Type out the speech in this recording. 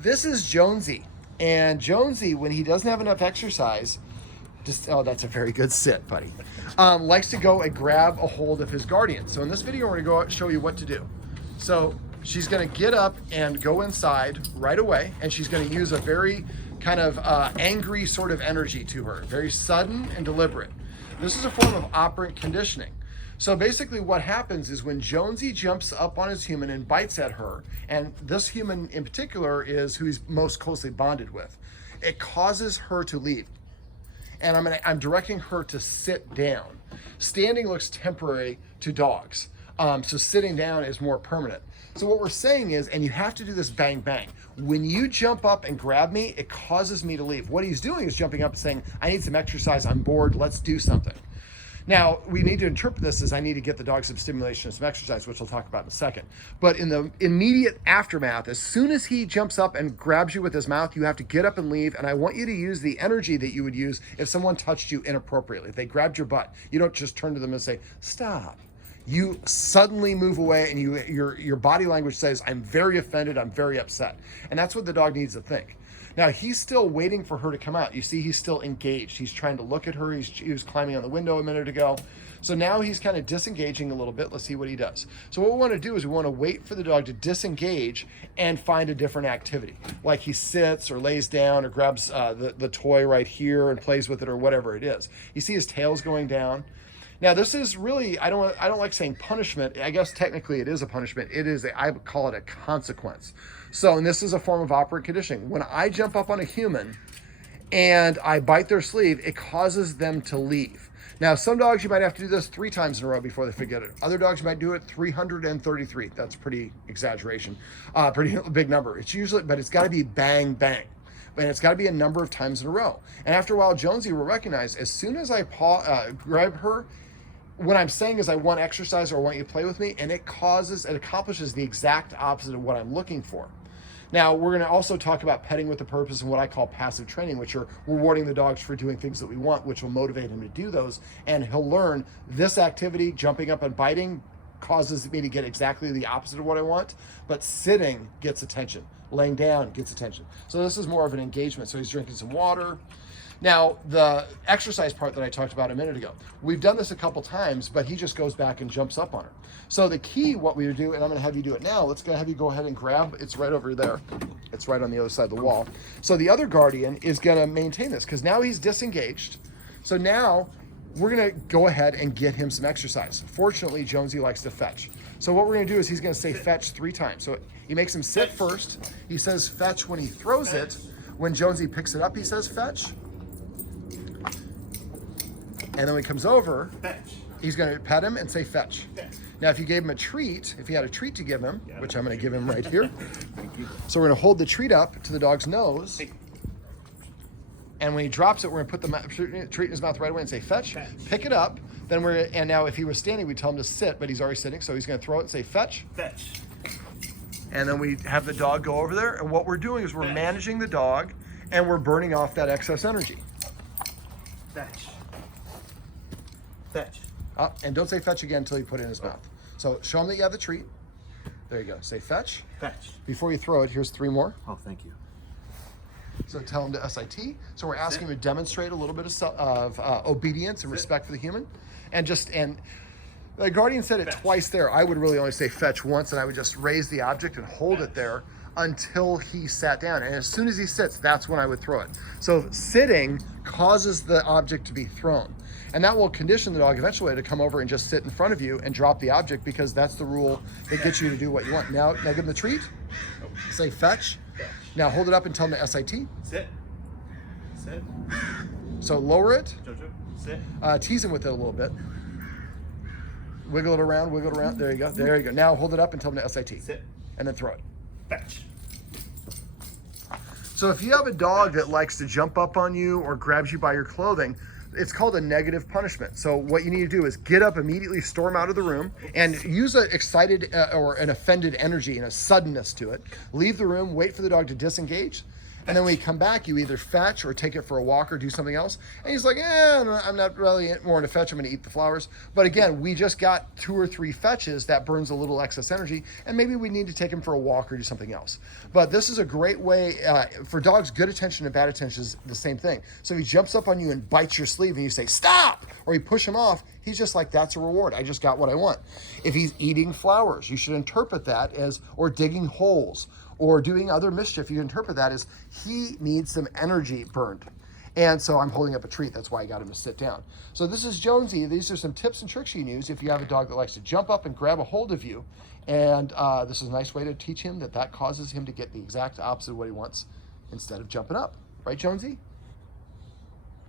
This is Jonesy. And Jonesy, when he doesn't have enough exercise, oh, that's a very good sit, buddy, likes to go and grab a hold of his guardian. So in this video, we're gonna go out and show you what to do. So she's gonna get up and go inside right away, and she's gonna use a very kind of angry sort of energy to her, very sudden and deliberate. This is a form of operant conditioning. So basically what happens is when Jonesy jumps up on his human and bites at her, and this human in particular is who he's most closely bonded with, it causes her to leave. And I'm directing her to sit down. Standing looks temporary to dogs. So sitting down is more permanent. So what we're saying is, and you have to do this bang, bang. When you jump up and grab me, it causes me to leave. What he's doing is jumping up and saying, I need some exercise, I'm bored, let's do something. Now, we need to interpret this as I need to get the dog some stimulation and some exercise, which we'll talk about in a second. But in the immediate aftermath, as soon as he jumps up and grabs you with his mouth, you have to get up and leave. And I want you to use the energy that you would use if someone touched you inappropriately. If they grabbed your butt, you don't just turn to them and say, stop. You suddenly move away, and your body language says, I'm very offended, I'm very upset. And that's what the dog needs to think. Now, he's still waiting for her to come out. You see, he's still engaged. He's trying to look at her. He was climbing on the window a minute ago. So now he's kind of disengaging a little bit. Let's see what he does. So what we want to do is we want to wait for the dog to disengage and find a different activity. Like he sits or lays down or grabs the toy right here and plays with it or whatever it is. You see his tail's going down. Now, this is really, I don't like saying punishment. I guess technically it is a punishment. I would call it a consequence. So, and this is a form of operant conditioning. When I jump up on a human and I bite their sleeve, it causes them to leave. Now, some dogs, you might have to do this 3 times in a row before they forget it. Other dogs, you might do it 333. That's pretty exaggeration, pretty big number. It's usually, but it's got to be bang, bang. And it's got to be a number of times in a row. And after a while, Jonesy will recognize as soon as I grab her, what I'm saying is I want exercise or I want you to play with me, and it accomplishes the exact opposite of what I'm looking for. Now, we're going to also talk about petting with a purpose and what I call passive training, which are rewarding the dogs for doing things that we want, which will motivate him to do those. And he'll learn this activity, jumping up and biting, causes me to get exactly the opposite of what I want, but sitting gets attention. Laying down gets attention. So this is more of an engagement. So he's drinking some water. Now, the exercise part that I talked about a minute ago, we've done this a couple times, but he just goes back and jumps up on her. So the key, what we would do, and I'm going to have you do it now, let's have you go ahead and grab, it's right over there. It's right on the other side of the wall. So the other guardian is going to maintain this because now he's disengaged. So now we're going to go ahead and get him some exercise. Fortunately, Jonesy likes to fetch. So what we're going to do is he's going to say fetch 3 times. So he makes him sit first. He says fetch when he throws it. When Jonesy picks it up, he says fetch. And then when he comes over, he's going to pet him and say fetch. Now, if you gave him a treat, if he had a treat to give him, which I'm going to give him right here. So we're going to hold the treat up to the dog's nose. And when he drops it, we're going to put the treat in his mouth right away and say fetch. Pick it up. Then and now if he was standing, we'd tell him to sit, but he's already sitting. So he's going to throw it and say fetch. Fetch. And then we have the dog go over there. And what we're doing is we're managing the dog and we're burning off that excess energy. Fetch. Fetch. And don't say fetch again until you put it in his mouth. So show him that you have the treat. There you go. Say fetch. Fetch. Before you throw it, here's 3 more. Oh, thank you. So tell him to SIT. So we're asking him to demonstrate a little bit of obedience and respect for the human. And the guardian said it twice there. I would really only say fetch once, and I would just raise the object and hold it there until he sat down. And as soon as he sits, that's when I would throw it. So sitting causes the object to be thrown. And that will condition the dog eventually to come over and just sit in front of you and drop the object because that's the rule that gets you to do what you want. Now give him the treat. Say fetch. Now hold it up and tell him to SIT. Sit. Sit. So lower it. Jojo. Sit. Tease him with it a little bit. Wiggle it around, wiggle it around. There you go. There you go. Now hold it up and tell him to SIT. Sit. And then throw it. Fetch. So if you have a dog that likes to jump up on you or grabs you by your clothing, it's called a negative punishment. So what you need to do is get up immediately, storm out of the room, and use an excited or an offended energy and a suddenness to it. Leave the room, wait for the dog to disengage, And then when you come back, you either fetch or take it for a walk or do something else. And he's like, I'm not really more into fetch. I'm going to eat the flowers. But again, we just got 2 or 3 fetches. That burns a little excess energy. And maybe we need to take him for a walk or do something else. But this is a great way for dogs. Good attention and bad attention is the same thing. So if he jumps up on you and bites your sleeve and you say, stop, or you push him off, he's just like, that's a reward. I just got what I want. If he's eating flowers, you should interpret that as, or digging holes, or doing other mischief, you interpret that as he needs some energy burned. And so I'm holding up a treat. That's why I got him to sit down. So this is Jonesy. These are some tips and tricks you can use if you have a dog that likes to jump up and grab a hold of you. And this is a nice way to teach him that causes him to get the exact opposite of what he wants instead of jumping up. Right, Jonesy?